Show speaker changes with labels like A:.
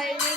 A: বাইরে